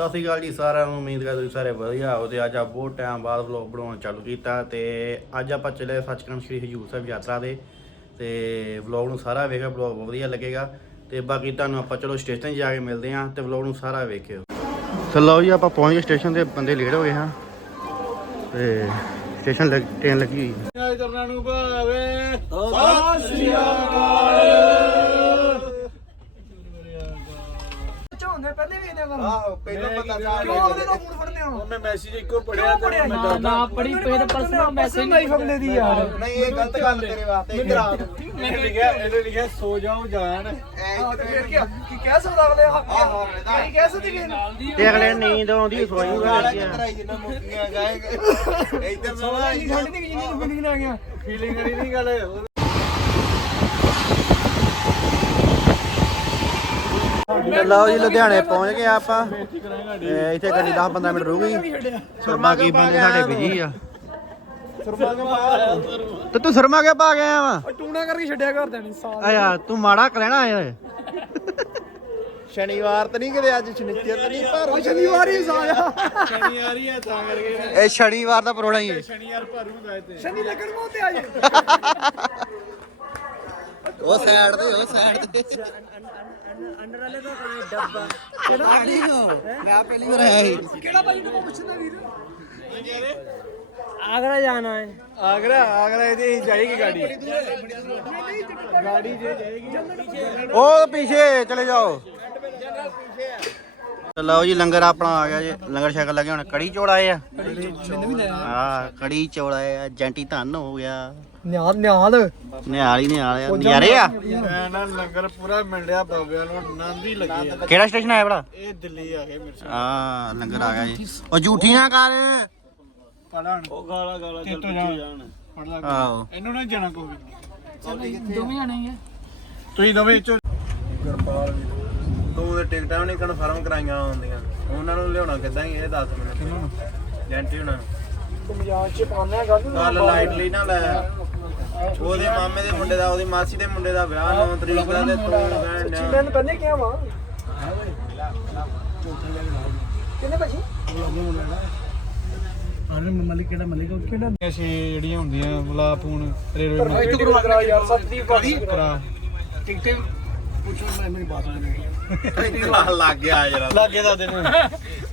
ਸਤਿ ਸ਼੍ਰੀ ਅਕਾਲ ਜੀ ਸਾਰਿਆਂ ਨੂੰ ਉਮੀਦ ਕਰਦਾ ਤੁਸੀਂ ਸਾਰੇ ਵਧੀਆ ਹੋ ਤੇ ਅੱਜ ਆ ਬਹੁਤ ਟਾਈਮ ਬਾਅਦ ਵਲੌਗ ਬਣਾਉਣਾ ਚਾਲੂ ਕੀਤਾ ਤੇ ਅੱਜ ਆਪਾਂ ਚੱਲੇ ਸੱਚਖੰਡ ਸ੍ਰੀ ਹਜੂਰ ਸਾਹਿਬ ਯਾਤਰਾ ਦੇ ਤੇ ਵਲੌਗ ਨੂੰ ਸਾਰਾ ਵੇਖਿਓ ਵਲੌਗ ਬਹੁਤ ਵਧੀਆ ਲੱਗੇਗਾ ਤੇ ਬਾਕੀ ਤੁਹਾਨੂੰ ਆਪਾਂ ਚਲੋ ਸਟੇਸ਼ਨ 'ਤੇ ਜਾ ਕੇ ਮਿਲਦੇ ਹਾਂ ਤੇ ਵਲੌਗ ਨੂੰ ਸਾਰਾ ਵੇਖਿਓ। ਤੇ ਲਓ ਜੀ ਆਪਾਂ ਪਹੁੰਚ ਗਏ ਸਟੇਸ਼ਨ ਤੇ ਬੰਦੇ ਲੇਟ ਹੋ ਗਏ ਹਾਂ ਤੇ ਸਟੇਸ਼ਨ ਲੱਗ ਟ੍ਰੇਨ ਲੱਗੀ ਹੋਈ। ਹੈ। ਕਰਨਾ ਨੂੰ ਭਾਵੇ। ਝੋਨੇ ਆਹੋ ਪਹਿਲਾਂ ਪਤਾ ਸਾਰ ਕਿਉਂ ਉਹਦੇ ਤੋਂ ਫੋਨ ਫੜਦੇ ਹੋ ਉਹਨੇ ਮੈਸੇਜ ਇੱਕੋ ਪੜਿਆ ਪੜਿਆ ਮੈਂ ਨਾ ਡਰਦਾ ਨਾ ਪੜੀ ਪਈ ਤਾਂ ਪਰਸਨਲ ਮੈਸੇਜ ਨਹੀਂ ਫੜਨੇ ਦੀ ਯਾਰ। ਨਹੀਂ ਇਹ ਗਲਤ ਗੱਲ ਤੇਰੇ ਵਾਸਤੇ ਇੱਧਰ ਆ ਇਹਨੇ ਲਿਖਿਆ ਇਹਨੇ ਲਿਖਿਆ ਸੋ ਜਾਓ ਜਾਣ। ਆਹ ਤੇ ਫਿਰ ਕੀ ਕੀ ਕਹਿ ਸਕਦਾ ਅਗਲੇ ਆਹ ਕੀ ਕਹਿ ਸਕਦੀ ਨੂੰ? ਤੇ ਅਗਲੇ ਨੂੰ ਨੀਂਦ ਆਉਂਦੀ ਸੋਈ ਗਾਲਾਂ ਆਈ ਜਿੰਨਾ ਮੁੱਕੀਆਂ ਗਾਏਗੇ? ਇੱਧਰ ਸੋਲਾ ਨਹੀਂ ਠੰਡ ਨਹੀਂ ਜਿੰਨੀ ਫੀਲਿੰਗ ਆ ਗਿਆ ਫੀਲਿੰਗ ਕਰੀ ਨਹੀਂ ਗੱਲ। ਤੇ ਲਓ ਜੀ ਲੁਧਿਆਣੇ ਪਹੁੰਚ ਗਏ ਆਪਾਂ। ਤੇ ਇੱਥੇ ਗੱਡੀ 10 15 ਮਿੰਟ ਰੁਕੀ ਤੇ ਬਾਕੀ ਬੰਦੇ ਸਾਡੇ ਬਿਜ਼ੀ ਆ। ਸਰਮਾ ਕੇ ਤੇ ਤੂੰ ਸਰਮਾ ਕੇ ਪਾ ਗਿਆ ਵਾ? ਟੂਣਾ ਕਰਕੇ ਛੱਡਿਆ ਘਰ ਦੇਣੀ ਸਾਲ ਆਇਆ ਤੂੰ ਮਾੜਾ ਕਲੈਣਾ ਆਇਆ ਸ਼ਨੀਵਾਰ ਤਾਂ ਨਹੀਂ ਕਿਤੇ ਅੱਜ ਸ਼ਨੀਚਰ ਤਾਂ ਨਹੀਂ ਪਰ ਉਹ ਸ਼ਨੀਵਾਰ ਹੀ ਸਾਇਆ ਸ਼ਨੀਵਾਰ ਹੀ ਹੈ ਤਾਂ ਕਰਕੇ। ਇਹ ਸ਼ਨੀਵਾਰ ਦਾ ਪਰੋਣਾ ਹੀ ਹੈ ਸ਼ਨੀਵਾਰ ਭਰੂ ਗਏ ਤੇ। ਸ਼ਨੀ ਲੱਗਣ ਮੋ ਤੇ ਆ ਜੇ। ਉਹ ਸਾਈਡ ਤੇ ਉਹ ਸਾਈਡ ਤੇ। ਮੈਂ ਪਹਿਲੀ ਵਾਰ ਆਇਆ ਸੀ। ਕਿਹੜਾ ਭਾਈ ਨੂੰ ਪੁੱਛਦਾ ਵੀਰ? ਆਗਰਾ ਜਾਣਾ ਹੈ। ਆਗਰਾ ਆਗਰਾ ਇਹਦੀ ਜਾਏਗੀ ਗਾੜੀ। ਗਾੜੀ ਜੇ ਜਾਏਗੀ। ਉਹ ਪਿੱਛੇ ਚਲੇ ਜਾਓ। ਤੇ ਲਓ ਜੀ ਲੰਗਰ ਆਪਣਾ ਆ ਗਿਆ ਜੀ। ਲੰਗਰ ਛਕਣ ਲੱਗੇ ਹੁਣ ਕੜੀ ਚੌਲ ਆਏ ਆ। ਹਾਂ ਕੜੀ ਚੌਲ ਆਏ ਆ। ਜੈਂਟੀ ਧੰਨ ਹੋ ਗਿਆ। ਨਿਆਲ ਨਿਆਲ ਨਿਹਾਲ ਹੀ ਨਿਹਾਲ ਆ। ਨਿਆਰੇ ਆ? ਮੈਂ ਨਾ ਲੰਗਰ ਪੂਰਾ ਮਿਲਿਆ ਬਾਬਿਆਂ ਨੂੰ ਆਨੰਦ ਹੀ ਲੱਗੇ ਆ। ਕਿਹੜਾ ਸਟੇਸ਼ਨ ਆਇਆ ਬੜਾ? ਇਹ ਦਿੱਲੀ ਆ ਗਏ ਮੇਰੇ ਸਾਹ ਆ ਲੰਗਰ ਆ ਗਿਆ ਜੀ। ਉਹ ਝੂਠੀ ਨਾ ਕਰ ਪੜਾਣ ਉਹ ਗਾਲਾ ਗਾਲਾ ਚੱਲ ਪਿੱਛੇ ਜਾਣ। ਪੜ ਲਾ ਆਹੋ। ਇਹਨੂੰ ਨਾ ਜਾਣਾ ਕੋਈ। ਦੋਵੇਂ ਜਾਣੇ ਆ। ਤੁਸੀਂ ਦੋਵੇਂ ਚੋ ਗੁਰਪਾਲ ਤੂੰ ਤੇ ਟਿਕਟਾਂ ਨਹੀਂ ਕਨਫਰਮ ਕਰਾਈਆਂ ਹੁੰਦੀਆਂ। ਉਹਨਾਂ ਨੂੰ ਲਿਆਉਣਾ ਕਿੱਦਾਂ ਇਹ ਦੱਸ ਮੈਨੂੰ। ਜੈਂਟੀ ਹੁਣਾਂ ਨੂੰ। ਤੂੰ ਮਜ਼ਾਕ ਚ ਪਾਉਂਦਾ ਗੱਲ ਗੱਲ ਲਾਈਟਲੀ ਨਾ ਲੈ। ਉਹਦੇ ਮਾਮੇ ਦੇ ਮੁੰਡੇ ਦਾ ਉਹਦੀ ਮਾਸੀ ਦੇ ਮੁੰਡੇ ਦਾ ਵਿਆਹ 9 ਤਰੀਕ ਦਾ ਤੇ ਤੂੰ ਕਹਿਣ ਡਿਆ ਮੈਂ ਪਹਿਲੇ ਕਿਹਾ ਵਾ। ਕਿੰਨੇ ਭਾਜੀ? ਕਿਹੜਾ ਅਸੀਂ ਜਿਹੜੀਆਂ ਹੁੰਦੀਆਂ ਮਲਾ ਫੋਨ ਰੇਲਵੇ ਇੱਥੇ ਕਰਵਾ ਕਰਾ ਯਾਰ ਸਤਦੀਪ ਭਾਜੀ ਕਰਾ? ਟਿਕਟੇ ਪੁੱਛੋ ਮੈਂ ਮੇਰੀ ਬਾਤ ਸੁਣੋ ਲੱਗ ਗਿਆ ਯਾਰ ਲੱਗੇ ਦਾ ਦਿਨ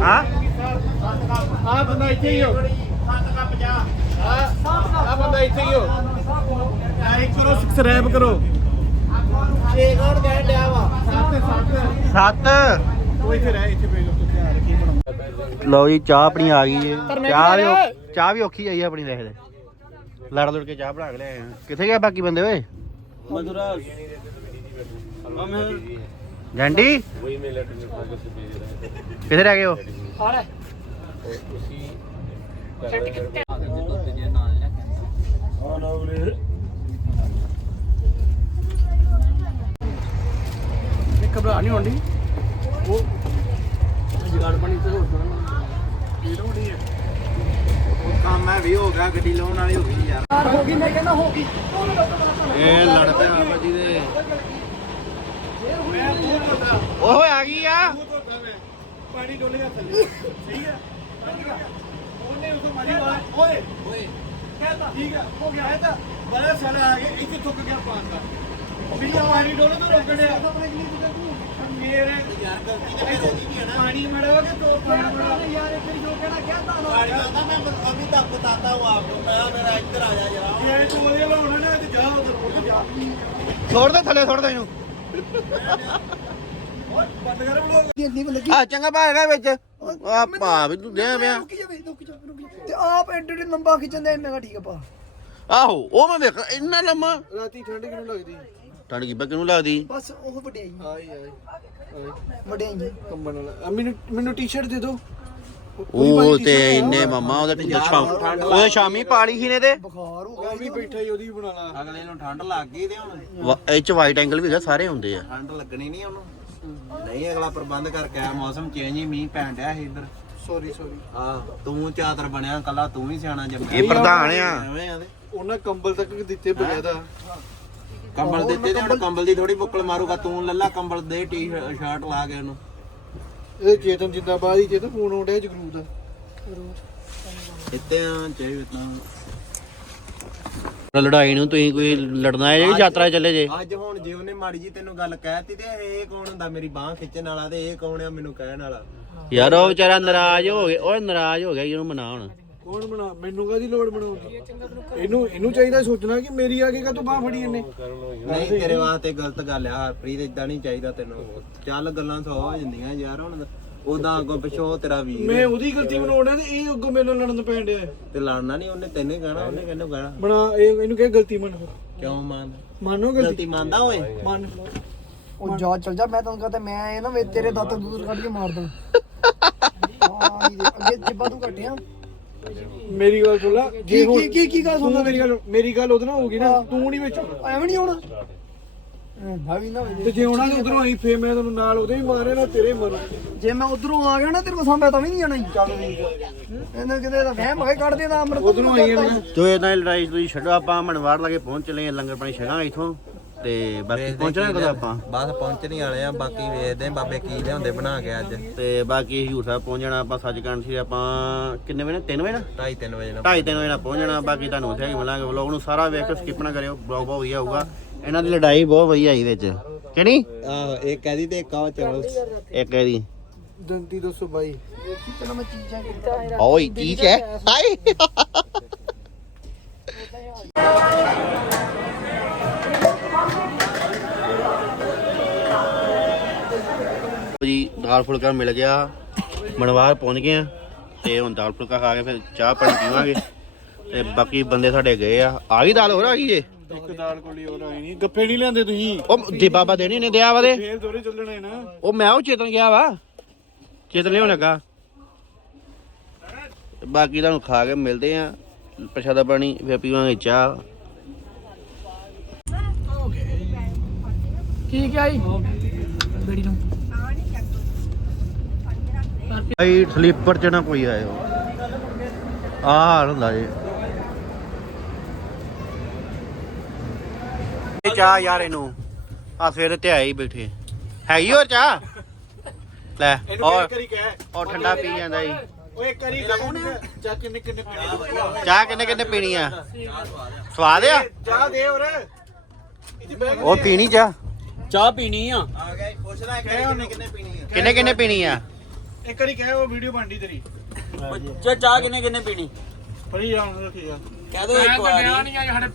ਹਾਂ? ਆ ਬੰਦਾ ਇੱਥੇ ਹੀ ਹੋ। 7 ਕੱਪ ਜਾ ਆ ਬੰਦਾ ਇੱਥੇ ਹੀ ਹੋ। ਲਾਈਕ ਕਰੋ ਸਬਸਕ੍ਰਾਈਬ ਕਰੋ। 6 ਘੜ ਦੇ ਡਿਆ ਵਾ 7 7 ਸੱਤ ਤੂੰ ਇੱਥੇ ਰਹਿ ਇੱਥੇ ਬੈਠ ਤੂੰ ਧਿਆਨ ਰੱਖੀ ਬਣਾਉਂਦਾ। ਲਓ ਜੀ ਚਾਹ ਆਪਣੀ ਆ ਗਈ ਏ। ਚਾਹ ਵੀ ਚਾਹ ਵੀ ਔਖੀ ਆਈ ਆਪਣੀ ਦੇਖਦੇ ਲੜ ਲੜ ਕੇ ਚਾਹ ਬਣਾ ਕੇ ਲਿਆਏ ਆ। ਕਿੱਥੇ ਗਿਆ ਬਾਕੀ ਬੰਦੇ ਓਏ? ਮਧੁਰਾ ਜੰਡੀ ਕਿੱਥੇ ਰਹਿ ਗਏ ਹੋ। ਹਾਲੇ ਇੱਕ ਘਬਰਾ ਨਹੀਂ ਹੁੰਦੀ। ਉਹ ਜਗਾੜ ਪਾਣੀ ਤੇ ਹੋਰ ਉਹ ਕੰਮ ਹੈ ਵੀ ਹੋ ਗਿਆ ਗੱਡੀ ਲਾਉਣ ਵਾਲੀ ਹੋ ਗਈ ਯਾਰ। ਹੋ ਗਈ ਮੈਂ ਕਹਿੰਦਾ ਹੋ ਗਈ। ਇਹ ਲੜ ਪਿਆ ਬਾਬਾ ਜੀ ਦੇ ਓਏ ਆ ਗਈ ਆ ਪਾਣੀ ਡੋਲੇਗਾ ਥੱਲੇ ਸਹੀ ਆ? ਉਹਨੇ ਉਸ ਮਾਰੀ ਵਾਲਾ ਓਏ! ਓਏ। ਕਹਿੰਦਾ ਠੀਕ ਆ ਹੋ ਗਿਆ। ਹੈ ਤਾਂ ਬੜਾ ਸਾਰਾ ਆ ਗਿਆ ਇੱਥੇ ਥੁੱਕ ਗਿਆ ਪਾਣ ਦਾ। ਬਿੱਲਾ ਪਾਣੀ ਡੋਲੇ ਤੋਂ ਰੋਕਣਿਆ ਮੇਰੇ ਯਾਰ ਗਲਤੀ ਤਾਂ ਮੇਰੀ ਨਹੀਂ ਹੈ ਨਾ। ਪਾਣੀ ਮੜਾ ਕੇ ਤੋ ਪਾਣੀ ਮੜਾ ਯਾਰ ਇੱਥੇ ਜੋ ਕਹਿਣਾ ਕਹਿਤਾ ਪਾਣੀ ਆਉਂਦਾ ਮੈਂ ਅਭੀ ਤੱਕ ਬਤਾਤਾ ਹੂੰ ਆਪਕੋ ਮੈਂ ਮੇਰਾ ਇੱਧਰ ਆ ਜਾ ਜਰਾ। ਇਹ ਤੂੰ ਉਹਦੇ ਲਾਉਣਾ ਨਾ ਤੇ ਜਾ ਉਧਰ ਉੱਠ ਜਾ। ਛੋੜ ਦੇ ਥੱਲੇ ਛੋੜ ਦੇ ਇਹਨੂੰ। ਆ ਚੰਗਾ ਭਾਗ ਗਿਆ ਵਿੱਚ। ਆ ਭਾ ਵੀ ਤੂੰ ਦੇ ਪਿਆ। ਰੁਕ ਜਾ ਵੇ ਰੁਕ ਜਾ ਰੁਕ ਜਾ। ਤੇ ਆਪ ਐਡੇ ਐਡੇ ਲੰਬਾ ਖਿੱਚਣ ਦੇ ਮੈਂ ਕਿਹਾ ਠੀਕ ਆ ਪਾ ਆਹੋ ਉਹ ਮੈਂ ਵੇਖ ਇੰਨਾ ਲੰਮਾ? ਰਾਤੀ ਠੰਡ ਕਿਉਂ ਲੱਗਦੀ? ਠੰਡ ਕੀ ਕਿਹਨੂੰ ਲੱਗਦੀ? ਬਸ ਉਹ ਵਡਿਆਈ। ਆਈ ਆਈ ਵਡਿਆਈ। ਕੰਬਣ ਵਾਲਾ। ਮੈਨੂੰ ਮੈਨੂੰ ਟੀ-ਸ਼ਰਟ ਦੇ ਦਿਓ ਉਹ ਤੇ ਇੰਨੇ ਮਾਮਾ ਉਹਦਾ ਟੀ-ਸ਼ਰਟ ਸ਼ਾਮ ਉਹਦੇ ਸ਼ਾਮੀ ਪਾਲੀ ਸੀ ਨੇ ਤੇ? ਬੁਖਾਰ ਹੋ ਉਹ ਵੀ ਬੈਠਾ ਹੀ ਉਹਦੀ ਬਣਾ ਲਾ। ਅਗਲੇ ਨੂੰ ਠੰਡ ਲੱਗ ਗਈ ਤੇ ਹੁਣ। ਇਹ ਚ ਵਾਈਟ ਐਂਗਲ ਵੀ ਹੈਗਾ ਸਾਰੇ ਹੁੰਦੇ ਆ। ਠੰਡ ਲੱਗਣੀ ਨਹੀਂ ਉਹਨੂੰ। ਨਹੀਂ ਅਗਲਾ ਪ੍ਰਬੰਧ ਕਰਕੇ ਆਇਆ ਮੌਸਮ ਚੇਂਜ ਹੀ ਮੀਂਹ ਪੈਣ ਡਿਆ ਸੀ ਇੱਧਰ। ਸੌਰੀ ਸੌਰੀ ਆ ਤੂੰ ਚਾਦਰ ਬਣਿਆ ਕੱਲਾ ਤੂੰ ਵੀ ਸਿਆਣਾ ਜੰਮਿਆ। ਇਹ ਪ੍ਰਧਾਨ ਆ। ਐਵੇਂ ਆ ਤੇ। ਉਹਨਾਂ ਕੰਬਲ ਤੱਕ ਦਿੱਤੇ ਬਗੈਦਾ ਕੰਬਲ ਦਿੱਤੇ ਤੇ ਹੁਣ ਕੰਬਲ ਦੀ ਥੋੜੀ ਬੁੱਕਲ ਮਾਰੂਗਾ ਤੂੰ ਲੱਲਾ ਕੰਬਲ ਦੇ ਟੀ ਸ਼ਰਟ ਲਾ ਕੇ ਉਹਨੂੰ। ਇਹ ਚੇਤਨ ਜਿੰਦਾਬਾਦ ਹੀ ਚੇਤਨ ਫੋਨ ਆਉਂਦਾ ਜਗਰੂ ਦਾ। ਇੱਥੇ ਆ ਚਾਹੀ ਤਾਂ ਲੜਾਈ ਨੂੰ ਤੁਸੀਂ ਕੋਈ ਲੜਨਾ ਹੈ ਜਿਹੜੀ ਯਾਤਰਾ 'ਚ ਚੱਲੇ ਜੇ? ਅੱਜ ਹੁਣ ਜੇ ਉਹਨੇ ਮਾੜੀ ਜੀ ਤੈਨੂੰ ਗੱਲ ਕਹਿਤੀ ਤੇ ਇਹ ਕੌਣ ਹੁੰਦਾ ਮੇਰੀ ਬਾਹ ਖਿੱਚਣ ਵਾਲਾ ਤੇ ਇਹ ਕੌਣ ਆ ਮੈਨੂੰ ਕਹਿਣ ਵਾਲਾ? ਯਾਰ ਉਹ ਵਿਚਾਰਾ ਨਾਰਾਜ਼ ਹੋ ਗਿਆ ਉਹ ਨਾਰਾਜ਼ ਹੋ ਗਿਆ ਜੀ, ਉਹਨੂੰ ਮਨਾ ਹੁਣ। ਕੌਣ ਬਣਾ ਮੈਨੂੰ ਕਾਦੀ ਲੋੜ ਬਣਾਉਣ ਦੀ? ਇਹਨੂੰ ਇਹਨੂੰ ਚਾਹੀਦਾ ਸੋਚਣਾ ਕਿ ਮੇਰੀ ਆ ਕੇ ਕਾ ਤੂੰ ਬਾਹ ਫੜੀ ਇਹਨੇ? ਨਹੀਂ ਤੇਰੇ ਵਾਸਤੇ ਗਲਤ ਗੱਲ ਆ ਹਰਪ੍ਰੀਤ ਇਦਾਂ ਨਹੀਂ ਚਾਹੀਦਾ ਤੈਨੂੰ। ਚੱਲ ਗੱਲਾਂ ਸੌ ਹੋ ਜਾਂਦੀਆਂ ਯਾਰ ਹੁਣ। ਉਹਦਾ ਅੱਗੋਂ ਪਿਛੋਂ ਤੇਰਾ ਵੀਰ। ਮੈਂ ਉਹਦੀ ਗਲਤੀ ਬਣਾਉਣਾ ਤੇ ਇਹ ਅੱਗੋਂ ਮੇਰੇ ਨਾਲ ਲੜਨ ਪੈਣ ਡਿਆ। ਤੇ ਲੜਨਾ ਨਹੀਂ ਉਹਨੇ ਤੈਨੂੰ ਹੀ ਕਹਿਣਾ ਉਹਨੇ ਕਿਹਨੂੰ ਕਹਿਣਾ? ਬਣਾ ਇਹ ਇਹਨੂੰ ਕਹੇ ਗਲਤੀ ਮੰਨ ਕਿਉਂ ਮੰਨ? ਮੰਨੋ ਗਲਤੀ। ਗਲਤੀ ਮੰਨਦਾ ਓਏ? ਮੰਨ ਉਹ ਜਾ ਚੱਲ ਜਾ ਮੈਂ ਤੈਨੂੰ ਕਹਤਾ ਮੈਂ ਇਹ ਨਾ ਵੇ ਤੇਰੇ ਦਾਤ ਦੂਰ ਕੱਢ ਕੇ ਮਾਰ ਦਾਂ। ਹਾਂ ਇਹ ਅੱਗੇ ਜਿੱਬਾਂ ਤੂੰ ਕੱਟਿਆ। ਮੇਰੀ ਗੱਲ ਸੁਣ ਲੈ ਜੇ ਕੀ ਕੀ ਕੀ ਕੀ ਗੱਲ ਤੂੰ ਸੁਣਦਾ ਮੇਰੀ ਗੱਲ? ਮੇਰੀ ਗੱਲ ਉਹਦੇ ਨਾਲ ਹੋਊਗੀ ਨਾ ਤੂੰ ਨਹੀਂ ਵਿੱਚ ਐਵੇਂ ਨਹੀਂ ਹੋਣਾ? ਤੇ ਜੇ ਉਹਨਾਂ ਦੇ ਉਧਰੋਂ ਆਈ ਫੇਰ ਮੈਂ ਤੈਨੂੰ ਨਾਲ ਉਹਦੇ ਵੀ ਮਾਰੇ ਨਾ ਤੇਰੇ ਮਰੂ ਜੇ ਮੈਂ ਉਧਰੋਂ ਆ ਗਿਆ ਨਾ ਤੇਰੇ ਕੋਲ ਸਾਂਭਿਆ ਤਾਂ ਵੀ ਨਹੀਂ ਜਾਣਾ ਚੱਲ ਇਹਨਾਂ ਕਿਤੇ ਦਾ ਵਹਿਮ ਹੈ ਕੱਢ ਦੇ ਦਾ ਅੰਮ੍ਰਿਤ ਉਧਰੋਂ ਆਈ ਨਾ ਜੋ ਇਹਨਾਂ ਦੀ ਲੜਾਈ ਤੁਸੀਂ ਛੱਡੋ ਆਪਾਂ ਮਨਵਾੜ ਲਾਗੇ ਪਹੁੰਚ ਚਲੇ ਆ ਲੰਗਰ ਪਾਣੀ ਛਕਾਂਗੇ ਇਥੋਂ। ਤੇ ਬਾਕੀ ਪਹੁੰਚਣਾ ਕਦੋਂ ਆਪਾਂ? ਬਸ ਪਹੁੰਚਣੀ ਵਾਲੇ ਆ ਬਾਕੀ ਵੇਖਦੇ ਆਂ ਬਾਬੇ ਕੀ ਲਿਆਉਂਦੇ ਬਣਾ ਕੇ ਅੱਜ। ਤੇ ਬਾਕੀ ਹਜੂਰ ਸਾਹਿਬ ਪਹੁੰਚ ਜਾਣਾ ਆਪਾਂ ਸੱਚਖੰਡ ਸੀ ਆਪਾਂ ਕਿੰਨੇ ਵਜੇ 3 ਵਜੇ ਨਾ? 2:30 3 ਵਜੇ ਨਾਲ 2:30 ਵਜੇ ਨਾਲ ਪਹੁੰਚ ਜਾਣਾ ਬਾਕੀ ਤੁਹਾਨੂੰ ਉੱਥੇ ਹੀ ਮਿਲਾਂਗੇ ਵਲੌਗ ਨੂੰ ਸਾਰਾ ਵੇਖ ਕੇ ਸਕਿਪ ਨਾ ਕਰਿਓ ਬਲੌਗ ਬਹੁਤ ਵਧੀਆ ਹੋਊਗਾ। ਇਹਨਾਂ ਦੀ ਲੜਾਈ ਬਹੁਤ ਵਧੀਆ ਆਈ ਵਿੱਚ। ਕਿਹੜੀ? ਆਹ ਇੱਕ ਕਹਦੀ ਤੇ ਇੱਕ ਆ ਚਵਲ ਇੱਕ ਇਹਦੀ। ਦੰਤੀ 222 ਚਲੋ ਮੈਂ ਚੀਜ਼ਾਂ ਕੀਤਾ ਓਏ ਕੀ ਹੈ। ਹਾਏ ਦਾਲ ਫੁਲਕਾ ਮਿਲ ਗਿਆ। ਮਨਵਾਰ ਪਹੁੰਚ ਗਏ ਆ ਤੇ ਹੁਣ ਦਾਲ ਫੁਲਕਾ ਖਾ ਕੇ ਫਿਰ ਚਾਹ ਪਾਣੀ ਪੀਵਾਂਗੇ। ਤੇ ਬਾਕੀ ਬੰਦੇ ਸਾਡੇ ਗਏ ਆ। ਆ ਗਈ ਦਾਲ ਹੋਰ ਆ ਗਈ ਏ ਇੱਕ ਦਾਲ ਕੋਲੀ ਹੋਰ ਆਈ ਨਹੀਂ। ਗੱਫੇ ਨਹੀਂ ਲਿਆਂਦੇ ਤੁਸੀਂ? ਉਹ ਦੀ ਬਾਬਾ ਦੇਣੀ ਨੇ ਦਿਆ ਵਾ ਦੇ ਫੇਰ ਦੋਰੇ ਚੱਲਣਾ ਹੈ ਨਾ। ਉਹ ਮੈਂ ਉਹ ਚੇਤਨ ਗਿਆ ਵਾ। ਚੇਤਨ ਲਿਆਉਣ ਲੱਗਾ। ਤੇ ਬਾਕੀ ਤੁਹਾਨੂੰ ਖਾ ਕੇ ਮਿਲਦੇ ਆ। ਪ੍ਰਸ਼ਾਦਾ ਪਾਣੀ ਫਿਰ ਪੀਵਾਂਗੇ ਚਾਹ। ਠੀਕ ਹੈ ਜੀ ਬੇੜੀ ਨੂੰ। ਭਾਈ ਸਲੀਪਰ ਚ ਨਾ ਕੋਈ ਆਇਓ। ਆ ਹਾਲ ਹੁੰਦਾ ਜੀ। ਇਹ ਚਾਹ ਯਾਰ ਇਹਨੂੰ। ਆ ਸਵੇਰੇ ਤੇ ਆਏ ਹੀ ਬੈਠੇ। ਹੈਗੀ ਹੋਰ ਚਾਹ? ਲੈ ਔਰ ਕਰੀ ਕਹਿ? ਔਰ ਠੰਡਾ ਪੀ ਜਾਂਦਾ ਜੀ। ਓਏ ਕਰੀ ਕੌਣ ਚਾ ਕਿੰਨੇ ਕਿੰਨੇ ਪੀਣੇ ਚਾਹ ਕਿੰਨੇ ਕਿੰਨੇ ਪੀਣੀ ਆ? ਸਵਾਦ ਆ? ਚਾਹ ਦੇ ਹੋਰ। ਉਹ ਪੀਣੀ ਚਾਹ? ਚਾਹ ਪੀਣੀ ਆ। ਆ ਗਿਆ ਪੁੱਛਦਾ ਕਿ ਉਹਨੇ ਕਿੰਨੇ ਪੀਣੀ ਆ? ਕਿੰਨੇ ਕਿੰਨੇ ਪੀਣੀ ਆ? ਇੱਕ ਵਾਰੀ ਕਹਿ ਉਹ ਵੀਡੀਓ ਬਣਦੀ ਤੇਰੀ। ਚਾਹ ਚਾਹ ਕਿੰਨੇ ਕਿੰਨੇ ਪੀਣੀ? ਫੜੀ ਜਾਣ ਰੱਖੀ ਆ। ਕਹਿ ਦੋ ਇੱਕ ਵਾਰੀ।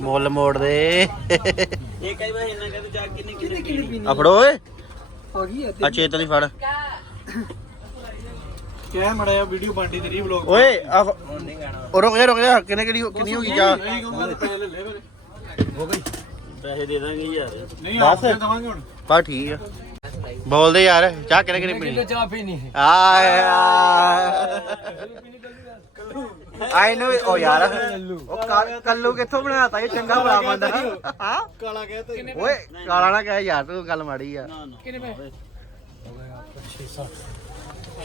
ਮੁੱਲ ਮੋੜ ਦੇ। ਇਹ ਕਈ ਵਾਰ ਇਹਨਾਂ ਕਹਿੰਦੇ ਚਾਹ ਕਿੰਨੇ ਕਿੰਨੇ ਪੀਣੀ? ਆ ਫੜੋ ਓਏ। ਆ ਗਈ ਹੈ ਆ ਚੇਤਨ ਦੀ ਫੜ। ਕਹਿ ਮੜਿਆ ਵੀਡੀਓ ਬਣਦੀ ਤੇਰੀ ਵਲੌਗ ਓਏ ਆ ਉਹ ਰੁਕ ਜਾ ਰੁਕ ਜਾ। ਕਿੰਨੇ ਕਿੰਨੀ ਕਿੰਨੀ ਹੋ ਗਈ ਚਾਹ? ਨਹੀਂ ਕਹੂੰਗਾ ਤੇ ਪੈਸੇ ਫਿਰ ਦੇ ਦਾਂਗੇ ਯਾਰ। ਨਹੀਂ। ਆ ਦਵਾਂਗੇ ਹੁਣ। ਬਾ ਠੀਕ ਆ। ਬੋਲਦੇ ਯਾਰ ਚਾਹ ਕਿੰਨੇ ਕਿੰਨੇ ਪੀਣੀ ਚਾਹ ਪੀਣੀ ਆਏ ਆਈ ਨੂੰ ਉਹ ਯਾਰ ਉਹ ਕਾ- ਕੱਲੂ ਕਿੱਥੋਂ ਬਣਾਤਾ? ਇਹ ਚੰਗਾ ਬਣਾ ਬੰਦਾ। ਹਾਂ? ਕਾਲਾ ਕਹਿ ਤਾ ਓਏ ਕਾਲਾ ਨਾ ਕਹਿ ਯਾਰ ਤੂੰ ਗੱਲ ਮਾੜੀ ਆ। ਕਿੰਨੇ ਪੈ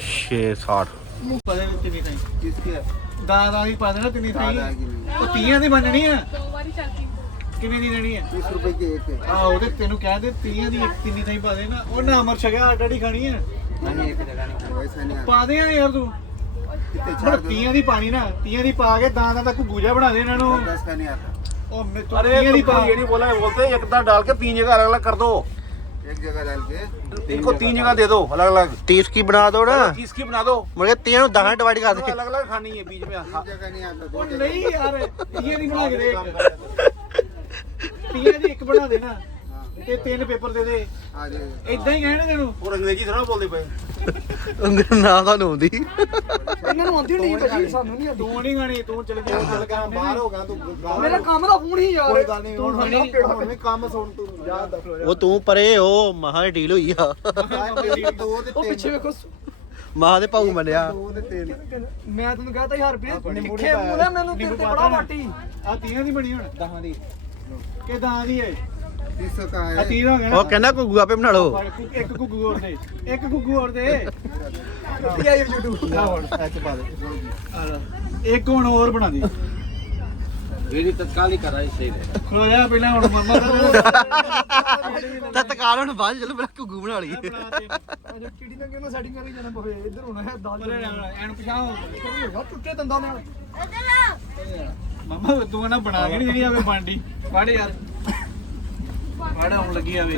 660 ਪਤਾ ਨਹੀਂ ਕਿੰਨੀ ਥਾਈ ਕਿਸ ਦਾਦਾ ਵੀ ਪਾ ਦੇਣਾ ਕਿੰਨੀ ਥਾਈ। ਉਹ ਤੀਆਂ ਦੀ ਮੰਨਣੀ ਆ। ਕਿੰਨੀ ਦੀ ਲੈਣੀ ਆ 30 ਰੁਪਏ ਦੀ ਇੱਕ ਹਾਂ ਉਹਦੇ ਤੈਨੂੰ ਕਹਿ ਦੇ ਤੀਆਂ ਦੀ ਇੱਕ ਕਿੰਨੀ ਥਾਈ ਪਾ ਦੇ ਨਾ ਉਹ ਨਾ ਅਮਰ ਛਕਿਆ ਆਟਾ ਡੀ ਖਾਣੀ ਆ ਨਹੀਂ ਇੱਕ ਜਗ੍ਹਾ ਨਹੀਂ ਪਾ ਦੇ ਯਾਰ ਤੂੰ ਹੁਣ ਤੀਆਂ ਦੀ ਪਾਣੀ ਨਾ ਤੀਆਂ ਦੀ ਪਾ ਕੇ ਦਾਦਾ ਤੱਕ ਗੂਜਾ ਬਣਾ ਦੇ ਇਹਨਾਂ ਨੂੰ ਉਹ ਮੈਂ ਤੂੰ ਤੀਆਂ ਦੀ ਪਾ ये नहीं बोला है बोलते हैं एक दाल डाल के तीन जगह अलग अलग कर दो ਇੱਕ ਜਗ੍ਹਾ ਡਾਲ ਕੇ इनको तीन जगह दे दो अलग अलग 30 ਕੀ ਬਣਾ ਦੋ ਨਾ तीस की बना दो ਮੁਰਗੇ ਤੀਆਂ ਨੂੰ 10 ਡਿਵਾਈਡ ਕਰ ਦੇ अलग अलग खानी है बीच में हाँ। ਜਗ੍ਹਾ ਨਹੀਂ ਆਤਾ ਉਹ ਨਹੀਂ ਯਾਰ ਤੀਆਂ ਦੀ ਬਣਾ ਕੇ ਦੇ ਇੱਕ। ਤੀਆਂ ਦੀ ਇੱਕ ਬਣਾ ਦੇ ਨਾ ਤੇ ਤਿੰਨ ਪੇਪਰ ਦੇ ਦੇ। ਇਦਾਂ ਹੀ ਕਹਿਣੇ ਤੈਨੂੰ ਉਹ ਅੰਗਰੇਜ਼ੀ ਥੋੜਾ ਬੋਲਦੇ ਪਏ। ਨਾ ਤੁਹਾਨੂੰ ਆਉਂਦੀ। ਇਹਨਾਂ ਨੂੰ ਆਉਂਦੀ ਨਹੀਂ ਭਾਜੀ ਸਾਨੂੰ ਨਹੀਂ ਆਉਂਦੀ। ਤੂੰ ਨਹੀਂ ਗਾਣੀ ਤੂੰ ਚਲ ਗਿਆ ਗੱਲ ਕਰ ਬਾਹਰ ਹੋ ਗਿਆ ਤੂੰ ਗੱਲ ਮੇਰਾ ਕੰਮ ਦਾ ਫੋਨ ਹੀ ਯਾਰ। ਕੋਈ ਗੱਲ ਨਹੀਂ ਹੁਣ ਹੁਣ ਵੀ ਕੰਮ ਸੁਣ ਤੂੰ ਜਾ ਉਹ ਤੂੰ ਪਰੇ ਉਹ ਮਹਾ ਡੀਲ ਹੋਈ ਆ। ਦੋ ਤੇ ਉਹ ਪਿੱਛੇ ਵੇਖੋ ਮਹਾ ਦੇ ਭਾਊ ਮੰਨਿਆ। ਦੋ ਤੇ ਤਿੰਨ। ਮੈਂ ਤੈਨੂੰ ਕਹਤਾ ਹਜ਼ਾਰ ਰੁਪਏ ਨਿੰਬੂ ਮੂੰਹ ਨਾ ਮੈਨੂੰ ਤੇਰੇ ਤੇ ਬੜਾ ਵਾਟੀ ਆ ਤੀਆਂ ਦੀ ਬਣੀ ਹੁਣ। ਦਹਾਂ ਦੀ। ਕਿਦਾਂ ਦੀ ਉਹ ਕਹਿੰਦਾ ਘੁੱਗੂ ਆਪੇ ਬਣਾ ਲਓ। ਇੱਕ ਕੁੱਗੂ ਹੋਰ ਦੇ। ਇੱਕ ਕੁੱਗੂ ਹੋਰ ਦੇ। ਕੀ ਆਈ YouTube ਨਾ ਹੁਣ ਐਚ ਪਾ ਆ ਲੈ। ਇੱਕ ਹੋਰ ਬਣਾ ਦੀ। ਜਿਹੜੀ ਤਤਕਾਲ ਹੀ ਕਰਾਈ ਸਹੀ ਹੈ ਪਹਿਲਾਂ ਹੁਣ ਮਰਨਾ ਤਤਕਾਲ ਹੁਣ ਬਾਅਦ ਚਲੋ ਪਹਿਲਾਂ ਘੁੱਗੂ ਬਣਾ ਲਈ ਕਿੜੀ ਨਾ ਕਿਉਂ ਸਾਡੀ ਗੱਲ ਜਾਣਾ ਪਵੇ। ਇੱਧਰ ਹੋਣਾ ਹੈ ਦਾਲ ਐਨ ਪਛਾਣ। ਟੁੱਟੇ ਦੰਦਾਂ ਮੰਮਾ ਤੂੰ ਨਾ ਬਣਾ ਕੇ ਨਹੀਂ ਜਿਹੜੀ ਆਵੇ ਬਾਂਡੀ। ਫੜ ਯਾਰ। ਫੜ ਆਉਣ ਲੱਗੀ ਆਵੇ।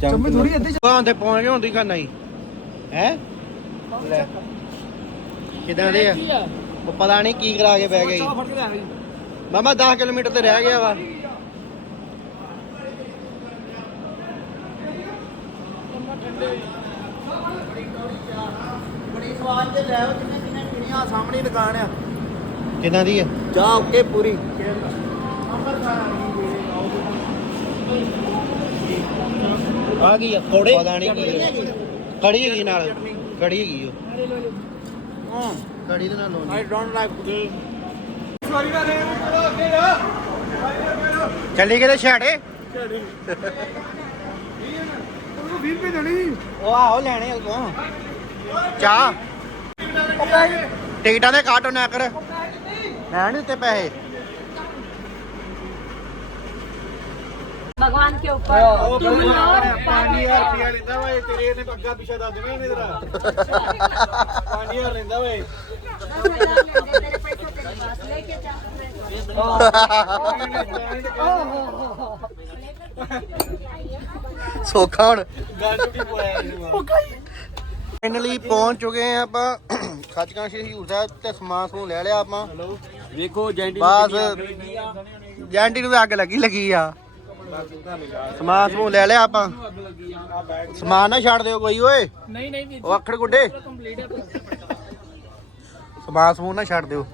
ਚੰਮੇ ਥੋੜੀ ਇੱਥੇ ਹਾਂ ਤੇ ਪਹੁੰਚ ਗਏ ਹੁਣ ਤੁਸੀਂ ਖਾਣਾ ਹੀ? ਹੈ ਲੈ। ਕਿਦਾਂ ਦੇ ਆ? ਉਹ ਪਤਾ ਨਹੀਂ ਕੀ ਕਰਾ ਕੇ ਬਹਿ ਗਏ ਚਾਹ ਫੜ ਕੇ ਲੈ ਆਈ। ਮਾਮਾ 10 ਕਿਲੋਮੀਟਰ ਤੇ ਰਹਿ ਗਿਆ ਵਾ। ਬੜੀ ਸਵਾਦ ਜੇ ਲੈ ਜਿੰਨੇ ਜਿੰਨੇ ਪੀਣੀਆਂ ਸਾਹਮਣੇ ਦੁਕਾਨ ਆ। ਕਿਦਾਂ ਦੀ ਆ? ਚਾਹ ਓਕੇ ਪੂਰੀ। ਆ ਗਈ ਆ ਥੋੜੇ ਪਤਾ ਨਹੀਂ ਕੀ ਆ। ਕੜੀ ਹੈਗੀ ਨਾਲ ਕੜੀ ਹੈਗੀ ਉਹ। ਕੜੀ ਦੇ ਨਾਲ ਲਾਉਣੀ ਆਈ ਡੋਨਟ ਲਾਈਕ ਸਵਾਰੀ ਨਾ ਲੈ ਚਲੋ ਅੱਗੇ ਜਾ ਚੱਲੀ ਗਏ ਛਾੜੇ ਉਹਨੂੰ 20 ਰੁਪਏ ਦੇਣੀ ਉਹ ਆਹੋ ਲੈਣੇ ਉਦੋਂ ਚਾਹ ਟਿਕਟਾਂ ਦੇ ਕਾਟੋ ਨਾ ਕਰ। ਲੈਣ ਉੱਤੇ ਪੈਸੇ भगवान के ऊपर ਉਹ तुम ਕਹਿੰਦਾ और ਪਾਣੀ ਯਾਰ ਰੁਪਿਆ ਲੈਂਦਾ ਵਾ ਇਹ ਤੇਰੇ ਇਹਨੇ ਅੱਗਾ ਪਿਛਾ ਦੱਸ ਦੇਣਾ ਇਹਨੇ ਤੇਰਾ ਪਾਣੀ ਯਾਰ ਲੈਂਦਾ ਵਾ ਇਹ दस हजार में दे तेरे पैसे तेरे पास लेके जा ਸੋਖਾ ਹੁਣ ਗੱਲ ਚੁੱਕੀ ਪੋਇਆ ਇਹਨੂੰ ਫਾਈਨਲੀ ਪਹੁੰਚ ਚੁੱਕੇ ਆ ਆਪਾਂ। ਸੱਚਖੰਡ ਸ਼੍ਰੀ ਹਜੂਰ ਸਾਹਿਬ ਤੇ ਸਮਾਨ ਸਮੂਹ ਲੈ ਲਿਆ ਆਪਾਂ। ਵੇਖੋ ਜੈਂਟੀ ਬਸ। ਜੈਂਟੀ ਨੂੰ ਵੀ ਅੱਗ ਲੱਗੀ ਲੱਗੀ ਆ। ਸਮਾਨ ਸਮੂਹ ਲੈ ਲਿਆ ਆਪਾਂ। ਸਮਾਨ ਨਾ ਛੱਡ ਦਿਓ ਕੋਈ ਓਏ। ਨਹੀਂ ਨਹੀਂ ਉਹ ਆਖੜ ਗੁੱਡੇ। ਸਮਾਨ ਸਮੂਹ ਨਾ ਛੱਡ ਦਿਓ।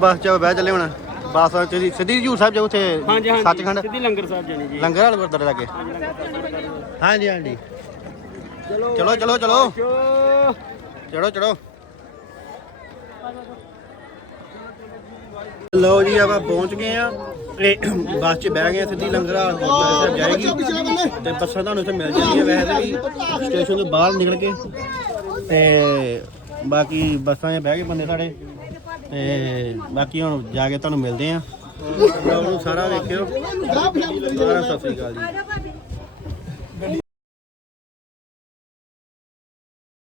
ਬੱਸ 'ਚ ਬਹਿ ਚੱਲੇ ਹੁਣ। ਬੱਸ ਆ ਸਿੱਧੀ ਸਿੱਧੀ ਸਾਹਿਬ ਜਾਓ ਉੱਥੇ। ਸੱਚਖੰਡ। ਸਿੱਧੀ ਲੰਗਰ ਸਾਹਿਬ ਜਾਣੀ ਜੀ। ਲੰਗਰ ਵਾਲੇ ਗੁਰਦੁਆਰੇ ਲੱਗੇ। ਹਾਂਜੀ ਹਾਂਜੀ। ਚਲੋ ਚਲੋ ਚਲੋ। ਚੜੋ ਚੜੋ ਲਓ ਜੀ ਆਪਾਂ ਪਹੁੰਚ ਗਏ ਆ ਤੇ ਬੱਸ 'ਚ ਬਹਿ ਗਏ ਸਿੱਧੀ ਲੰਗਰ ਗੁਰਦੁਆਰੇ ਸਾਹਿਬ ਜਾਏਗੀ। ਤੇ ਬੱਸਾਂ ਤੁਹਾਨੂੰ ਇੱਥੇ ਮਿਲ ਜਾਣਗੀਆਂ ਵੈਸੇ ਵੀ। ਸਟੇਸ਼ਨ ਤੋਂ ਬਾਹਰ ਨਿਕਲ ਕੇ। ਤੇ ਬਾਕੀ ਬੱਸਾਂ 'ਚ ਬਹਿ ਗਏ ਬੰਦੇ ਸਾਡੇ। ਤੇ ਬਾਕੀ ਹੁਣ ਜਾ ਕੇ ਤੁਹਾਨੂੰ ਮਿਲਦੇ ਆ ਸਾਰਾ ਦੇਖਿਓ। ਸਾਰਾ ਸਤਿ ਸ੍ਰੀ ਅਕਾਲ ਜੀ।